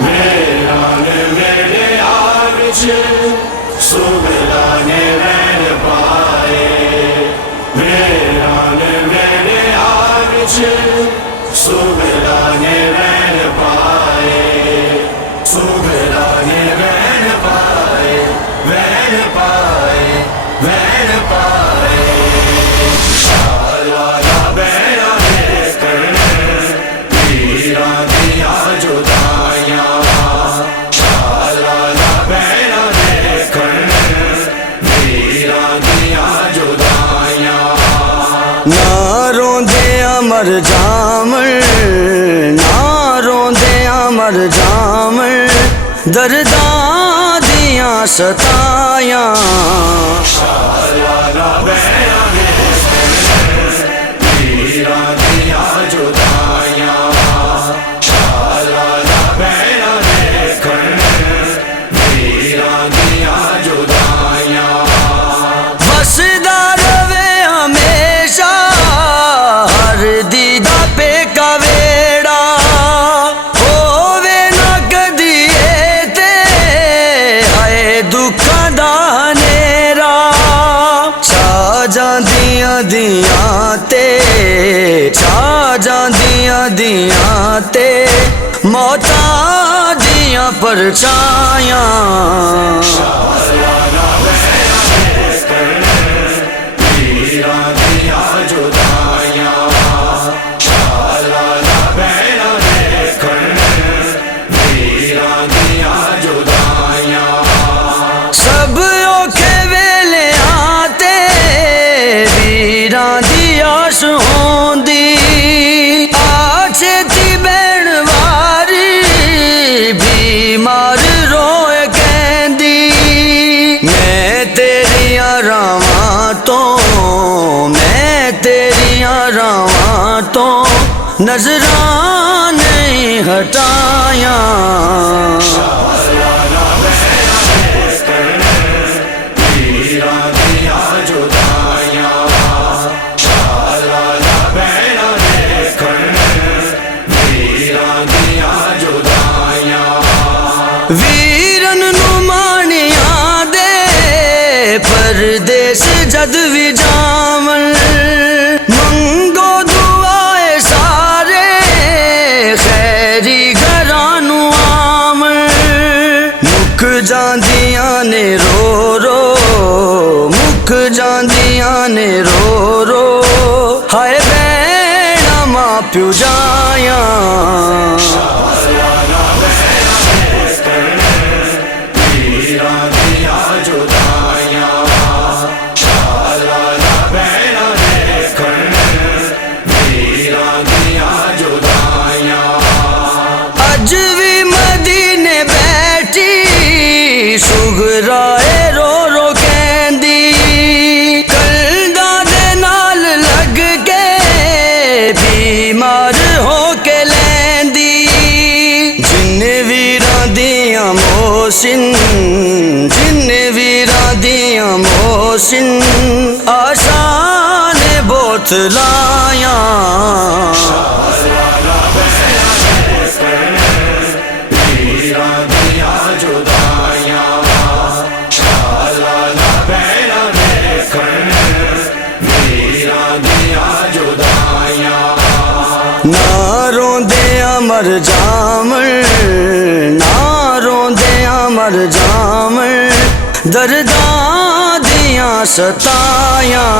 मेराने मेरे आविच सुगराने वैन पाए। मेराने मेरे आविच सुगराने वैन पाए। सुगराने वैन पाए, वैन पाए, वैन पाए। शालाला बैरा मेरे करने पीरा दिया जुदाइयां। शालाला बैरा मेरे करने पीरा दिया जुदाइयां। ना रोंदे अमर जामर, ना रोंदे अमर जामर, दर्दां दियां सतायां। शालाला बैरा मेरे करने पीरा दिया जुदाइयां। शालाला बैरा मेरे करने पीरा दिया जुदाइयां। बसदा रवे हमेशा हर दीदा पे कवेड़ा, होवे ना कदी ते हाय दुखां दा हनेरा। छा जांदियां दियां ते, छा जांदियां दियां ते, मौतां दियां परछायां। शालाला बैरा मेरे करने पीरा दिया जुदाइयां। शालाला बैरा मेरे करने पीरा दिया जुदाइयां। सब औखे वेले आते वीरां दी आस होंदी। छेती बैण वारी बीमार रोए कहंदी। मैं तेरियां रावां तो, मैं तेरियां रावां तो नजरां नहीं हटायां। शालाला बैरा मेरे करने पीरा दिया जुदाइयां। शालाला बैरा मेरे करने पीरा दिया जुदाइयां। वीरन नू माणियां दे परदेस जद भी जावन। मंगो दुआए सारे खैरी घरां नू आवन। मुक जांदियां ने रो रो, मुक जांदियां ने रो रो, हाय भैणा मां प्यो जायां। शालाला बैरा मेरे करने पीरा दिया जुदाइयां। शालाला बैरा मेरे करने पीरा दिया जुदाइयां। अज भी मदीने बैठी सुगराए रो रो कहंदी। कलदा दे नाल लग के बीमार हो के लैंदी। जिन्ने वीरां दियां मोहसिन, जिन्ने वीरां दियां मोहसिन, आशा ने बोतलायां। शालाला बैरा मेरे करने पीरा दिया जुदाइयां। शालाला बैरा मेरे करने पीरा दिया जुदाइयां। ना रोंदे अमर जामर, ना रोंदे अमर जामर, दर्दां दियां सतायां।